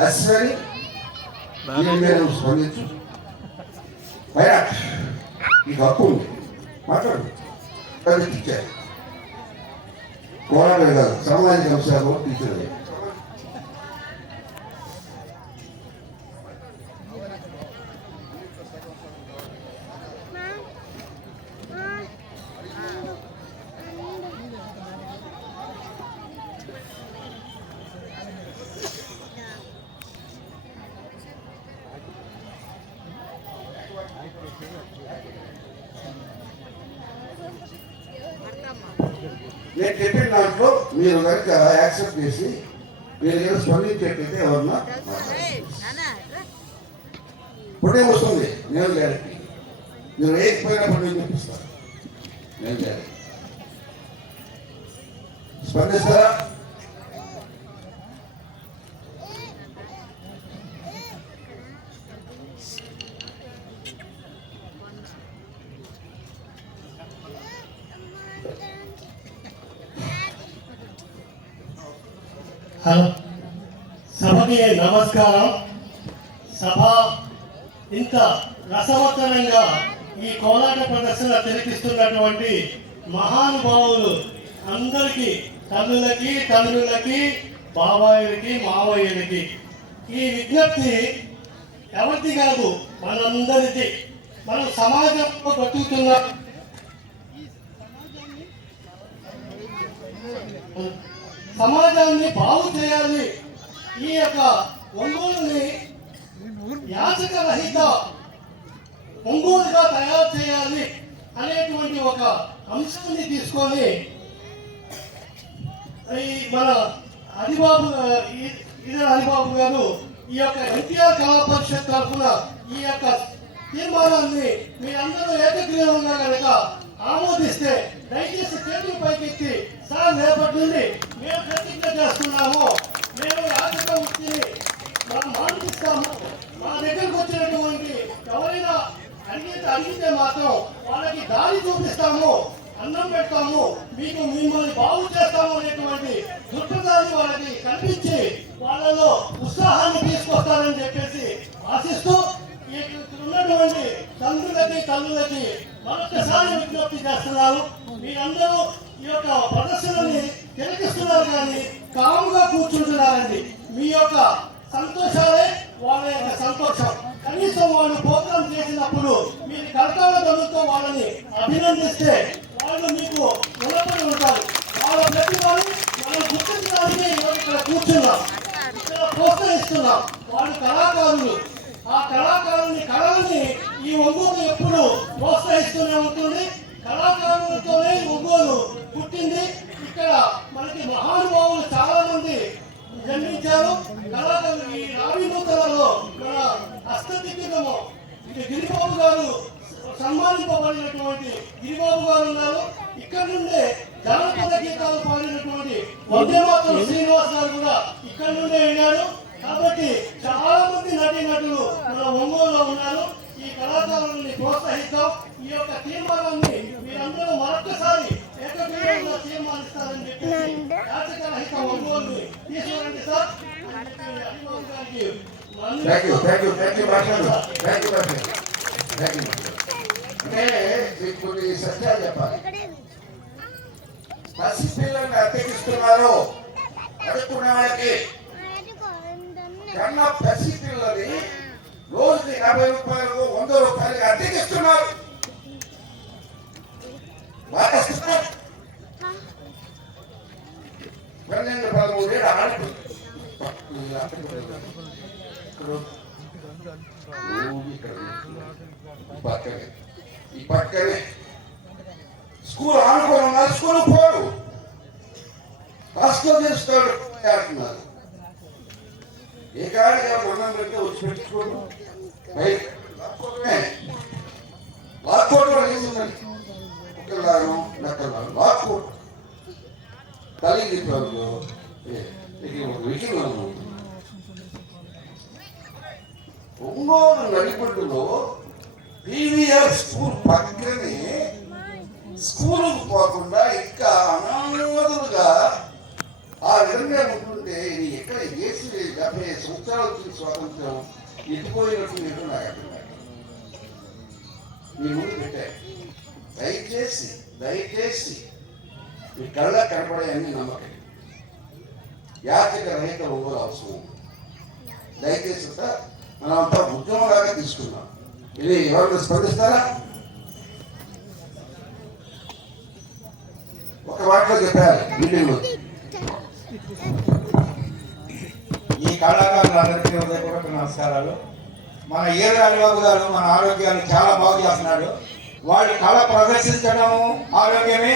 అశ్వని స్పందించు. వైరాట్ ఈ హక్కు ఉంది, మాట్లాడు. అది టీచర్ కోరాడు కాదు, సామాజిక అంశాలు టీచర్. నేను చెప్పిన దాంట్లో మీరు కనుక యాక్సెప్ట్ చేసి మీరు ఏదో స్పందించేటైతే ఎవరన్నా ఇప్పుడే వస్తుంది. నేను గ్యారెంటీ మీరు వేయకపోయినప్పుడు నేను చూపిస్తాను. నేను గ్యారెంటీ స్పందిస్తారా? హలో, సభకి నమస్కారం. సభ ఇంత రసవత్తరంగా ఈ కోలాట ప్రదర్శన తిలకిస్తున్నటువంటి మహానుభావులు అందరికీ, తల్లులకి, తండ్రులకి, బాబాయిలకి, మావయ్యలకి ఈ విజ్ఞప్తి ఎవరిది కాదు, మనందరిది. మనం సమాజంలో బతుకుతున్నాం. సమాజాన్ని బాగు చేయాలి, ఈ యొక్క ఒంగోలుని యాచక రహిత ఒంగోలుగా తయారు చేయాలి అనేటువంటి ఒక అంశాన్ని తీసుకొని మన హరిబాబు హరిబాబు గారు ఈ యొక్క ఎన్టీఆర్ కళా పరిషత్ తరఫున ఈ యొక్క తీర్మానాన్ని మీరందరూ ఏకగ్రీవంగా కనుక ఆమోదిస్తే దయచేసి చేతులు పైకెత్తి, సార్ రేపటి నుండి మేము ప్రతిజ్ఞ చేస్తున్నాము, మేము యాచక వృత్తిని మనం మానిపిస్తాము. మా దగ్గరకు వచ్చినటువంటి ఎవరైనా అడిగితే మాత్రం వాళ్ళకి దారి చూపిస్తాము, అన్నం పెడతాము, మీకు మిమ్మల్ని బాగు చేస్తాము అనేటువంటి దృక్పథాన్ని వాళ్ళకి కల్పించి వాళ్ళలో ఉత్సాహాన్ని తీసుకొస్తారని చెప్పేసి ఆశిస్తూ ఉన్నటువంటి తండ్రులకి, తల్లులకి మరొకసారి విజ్ఞప్తి చేస్తున్నారు. మీరందరూ ఈ యొక్క ప్రదర్శనని తిలకిస్తున్నారు కానీ కాముగా కూర్చుంటున్నారండి. మీ యొక్క సంతోషాలే వాళ్ళ యొక్క సంతోషం. కనీసం వాళ్ళు ప్రోగ్రాం చేసినప్పుడు మీరు కర్తవ్య ధనులతో వాళ్ళని అభినందిస్తే వాళ్ళు మీకు నిలబడి ఉంటారు. వాళ్ళ ప్రతిభని మనం గుర్తించడానికి ఇక్కడ కూర్చున్నాం, ఇక్కడ ప్రోత్సహిస్తున్నాం. వాళ్ళు కళాకారులు. ఆ కళాకారుని కళలని ఈ ఒంగోలు ఎప్పుడు ప్రోత్సహిస్తూనే ఉంటుంది. కళాకారులతోనే ఒంగోలు పుట్టింది. ఇక్కడ మనకి మహానుభావులు చాలా మంది జన్మించారు. కళాకారులు ఈ రావి నూతలలో మన హస్తదిగ్గము గిరిబాబు గారు సన్మానింపబడినటువంటి గిరిబాబు గారు ఉన్నారు. ఇక్కడ నుండే జానపద గీతాలు పాడినటువంటి వందేమాతరం శ్రీనివాస్ గారు కూడా ఇక్కడ నుండే వెళ్ళారు. కాబట్టి చాలా మంది నటీనటులు మన ఒంగోలులో ఉన్నారు. ఈ కళాకారుల్ని ప్రోత్సహిద్దాం. ఈ యొక్క తీర్మానాన్ని మీరందరూ మరొకసారి ఏకగ్రీవంగా తీర్మానిస్తారని చెప్పి యాచక రహిత ఒంగోలుని తీసుకురండి సార్. కొన్ని సత్యాలు చెప్పాలి. పసిపిల్లల్ని అద్దెకిస్తున్నారు అడుక్కున్న వాళ్ళకి. కన్న పసిపిల్లని రోజుకి 50 రూపాయలు 100 రూపాయలకి అద్దెకిస్తున్నారు. వారేస్తున్నారు 12-13 ఏళ్ళు ఆడుతుంది. ఈ పక్కనే స్కూల్ ఆనుకోని ఉన్నారు. స్కూల్ పోరు, హాస్టల్ చేస్తాడు అంటున్నారు. ఏ కాడిగా మనం పెట్టి వచ్చి పెట్టుకోడు లాక్కోవడం ఏముందండి. ఒకలాగం నక్కలాగం లాక్కోవడం తల్లి దీపాలు విషయం. ఒంగోలు నడిపట్టులో పీవీఆర్ స్కూల్ పక్కనే స్కూలుకు పోకుండా ఇంకా అనామదులుగా ఆ విధంగా ఉంటుంటే ఇది ఎక్కడ చేసి 75 సంవత్సరాలు వచ్చిన స్వాతంత్రం ఎత్తిపోయినట్టు ఏంటో నాకు అర్థం కాదు. మీ ముందు పెట్టారు. దయచేసి మీ కళ్ళ కనపడే అన్ని నమ్మకం. యాచక రహిత ఒంగోలు అవసరం. దయచేసి మనం అంతా ఉద్యమంలాగా తీసుకున్నాం. ఇది ఎవరు స్పందిస్తారా? ఒక మాటలో చెప్పారు మీటింగ్. ఈ కళాకారులందరికీ హృదయపూర్వక నమస్కారాలు. మన ఈరగాలి బాబు గారు మన ఆరోగ్యాన్ని చాలా బాగు చేస్తున్నాడు. వాడి కళ ప్రదర్శించడం ఆరోగ్యమే,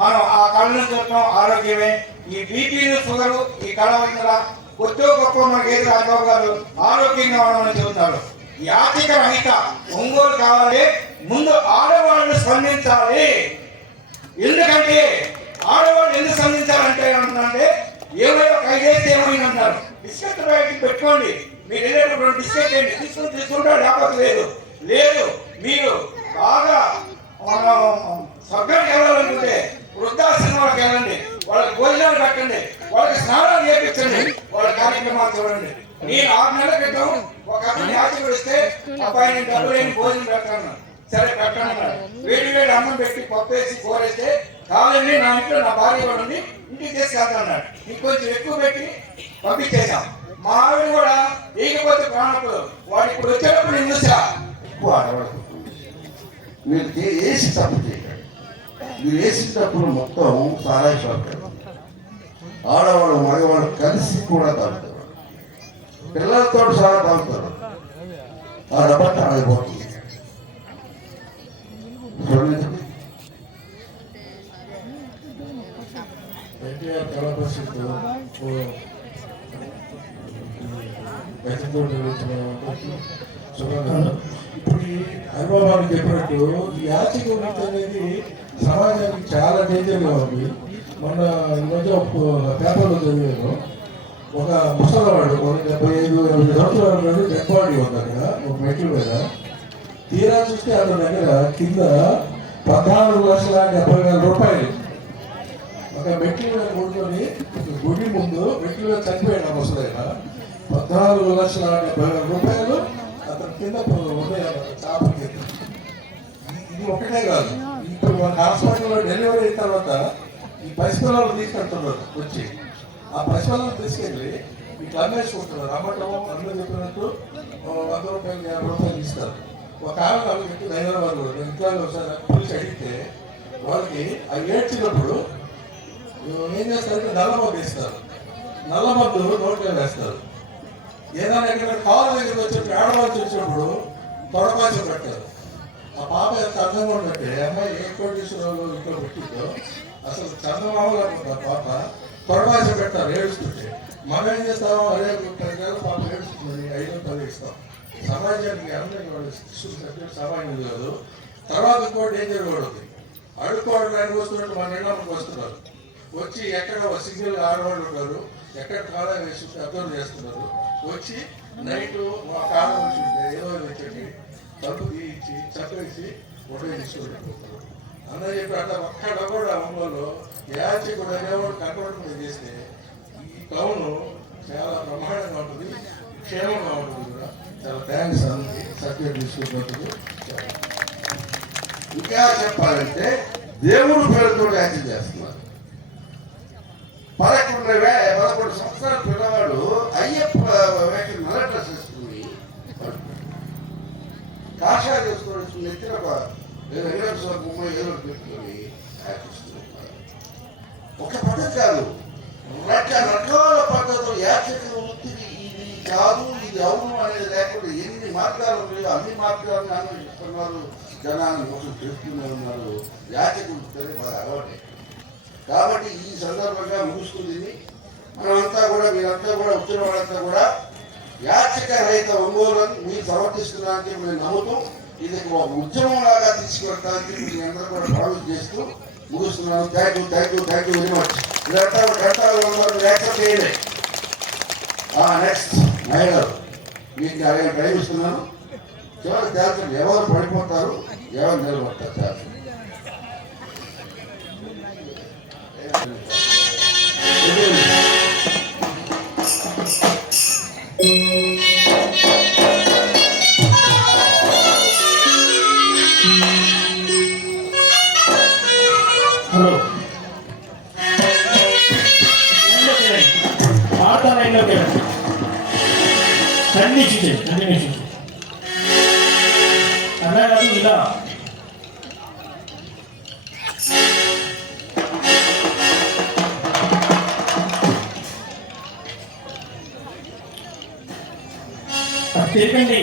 మనం ఆ కళను చూడటం ఆరోగ్యమే. ఈ బీపీలు షుగరు ఈ కళ వల్ల కొద్దో గొప్ప మనకి ఏది రాజబాబు గారు ఆరోగ్యంగా ఉండమని చెబుతాడు. ఈ ఆర్థిక రహిత ఒంగోలు కావాలి. ముందు ఆడవాళ్ళు స్పందించాలి. ఎందుకంటే ఆడవాళ్ళు ఎందుకు స్పందించాలంటే ఏమంటున్నారంటే ఏమైనా ఒక 5 వేస్తే ఏమైనా అంటారు. బిస్కెట్ ప్యాకెట్ పెట్టుకోండి, మీరు వెళ్ళేటప్పుడు బిస్కెట్ ఏంటి తీసుకుంటారు, లేకపోతే లేదు. మీరు బాగా మనం స్వర్గానికి వెళ్ళాలనుకుంటే వృద్ధాశ్రమాలకు వెళ్ళండి, వాళ్ళకి భోజనాలు పెట్టండి, వాళ్ళకి స్నానాలు చేయించండి, వాళ్ళ కార్యక్రమాలు చూడండి. నేను 6 నెలల క్రితం ఒక అతను యాచకుడు ఇస్తే అబ్బాయి నేను డబ్బు లేని భోజనం పెడతాను. సరే పెట్టండి. వేడి అన్నం పెట్టి పప్పేసి కూరేస్తే కావాలండి నా ఇంట్లో నా భార్య కూడా ఉంది, ఇంటికి తీసుకెళ్తాన్నాడు. ఇంకొంచెం ఎక్కువ పెట్టి పంపించేశాం. మా ఆవిడ కూడా ఏకపోతే ప్రాణప్పుడు వాడు ఇప్పుడు వచ్చేటప్పుడు నేను చూసా. ఎక్కువ ఆడవాళ్ళు మీరు వేసి తప్పు చేయకండి. మీరు వేసేటప్పుడు మొత్తం సారాయి షాప్ ఆడవాళ్ళు మగవాళ్ళు కలిసి కూడా తాగుతారు, పిల్లలతో సహా తాగుతారు. ఆ డబ్బా ఆగిపోతుంది. ఎన్టీఆర్ కళా పరిషత్ ఇప్పుడు ఈ హైదరాబాద్ చెప్పినట్టు ఈ యాచక వృత్తి అనేది సమాజానికి చాలా డేంజర్గా ఉంది. మొన్న ఈ మధ్య పేపర్లో చదివాను, ఒక ముసలివాడు 75-80 సంవత్సరాలు డెడ్ బాడీ ఉంది అక్కడ ఒక మెట్ల మీద. తీరా చూస్తే అతని దగ్గర కింద 14,70,000 రూపాయలు ఒక మెట్ల మీద కూర్చొని గుడి ముందు మెట్ల మీద చనిపోయాడు ఆ ముసలైన. 14,70,000 రూపాయలు అతని కింద ఉన్నాయి చాప కింద. ఇది ఒకటే కాదు, ఇప్పుడు మన హాస్పిటల్లో డెలివరీ అయిన తర్వాత ఈ పసిపిల్లలు తీసుకెళ్తున్నారు. వచ్చి ఆ పసిపిల్లలు తీసుకెళ్ళి ఇట్లా అమ్మేసుకుంటున్నారు. అమ్మటం అందరూ చెప్పినట్టు 100 రూపాయలు 50 రూపాయలు ఇస్తారు. ఒక ఆమె పెట్టి హైదరాబాద్ కూడా ఇంట్లో ఒకసారి పిలిచి అడిగితే వాళ్ళకి ఆ ఏడ్చినప్పుడు ఏం చేస్తారంటే నల్లమందు ఇస్తారు. నల్లమందు నోట్లో వేస్తారు. ఏదైనా ఎక్కడ కాలు దగ్గర వచ్చినప్పుడు ఆడవాళ్ళు వచ్చినప్పుడు తొడపాచ పెట్టారు. ఆ పాప ఎంత అర్థంగా ఉందంటే అమ్మాయి ఏ కోటేశ్వరంలో ఇంట్లో పెట్టిందో అసలు చందమామలా ఉంటుంది. ఆ పాప తొడపాచ పెట్టారు ఏడుస్తుంటే. మనం ఏం చేస్తామో అదే 10 నెలలు పాప ఏడుస్తుంది, 5-10 ఇస్తాం. సమాజానికి అందరికీ వాళ్ళు శిక్షణ సమాజం కాదు. తర్వాత ఇంకోటి ఏం జరగకూడదు, అడుక్కోవడానికి వస్తున్నట్టు మన ఇళ్ళకి వస్తున్నారు. వచ్చి ఎక్కడ సింగిల్ ఆడవాళ్ళు ఉన్నారు, ఎక్కడ కాలం వేసి అబ్జర్వ్ చేస్తున్నారు. వచ్చి నైట్ మా కాలం వచ్చి ఉంటే ఏదో వచ్చి తలుపు తీయించి చెప్పేసి ఫోటో తీసుకుంటున్నారు. అందరూ చెప్పి అట్లా ఒక్కడ కూడా ఒంగోలు యాచి కూడా అనేవాడు కనపడకుండా చేస్తే ఈ టౌన్ చాలా బ్రహ్మాండంగా ఉంటుంది, క్షేమంగా ఉంటుంది కూడా. చాలా థ్యాంక్స్ అందరికి సర్టిఫికేట్ తీసుకున్నందుకు. ఇంకా చెప్పాలంటే దేవుడు పేరుతో యాక్షన్ చేస్తున్నారు. 11 సంవత్సరాల పిల్లవాడు అయ్యప్ప వేసిన నల్ల డ్రెస్ వేసుకుని కాషాయ వేసుకొని నెత్తిన వెంకటేశ్వర బొమ్మ ఏదో పెట్టుకొని యాచిస్తున్నారు. ఒక పద్ధతి కాదు, రకరకాల పద్ధతులు యాచక వృత్తికి ఇది కాదు ఇది అవును అనేది లేకుండా ఎన్ని మార్గాలు ఉన్నాయో అన్ని మార్గాలను అన్వేషిస్తున్నారు. జనాన్ని మోసం చేస్తూనే ఉన్నారు. యాచక వృత్తి బాగా అలవాటే. కాబట్టి ఈ సందర్భంగా ముగుస్తుంది. మనమంతా కూడా మీరంతా కూడా వచ్చిన వాళ్ళంతా కూడా యాచక రహిత ఒంగోలను మీరు సమర్థిస్తున్నారని మేము నమ్ముతూ ఇది ఒక ఉద్యమం లాగా తీసుకెళ్ళడానికి మీ అందరూ కూడా ప్రామిస్ చేస్తూ ముగుస్తున్నాను. Thank you very much. ఇదంతా యాక్సెప్ట్ చేయండి. నెక్స్ట్ మహిళలు మీకు అలాగే టైం ఇస్తున్నాను. చివరికి తేల్చండి, ఎవరు పడిపోతారు ఎవరు నిలబడతారు తేల్చండి. లైన్లోకి వెళ్ళండి. అన్నీ చూసేది అన్నీ చూసేది అలా కాదు ఇలా తిరగండి.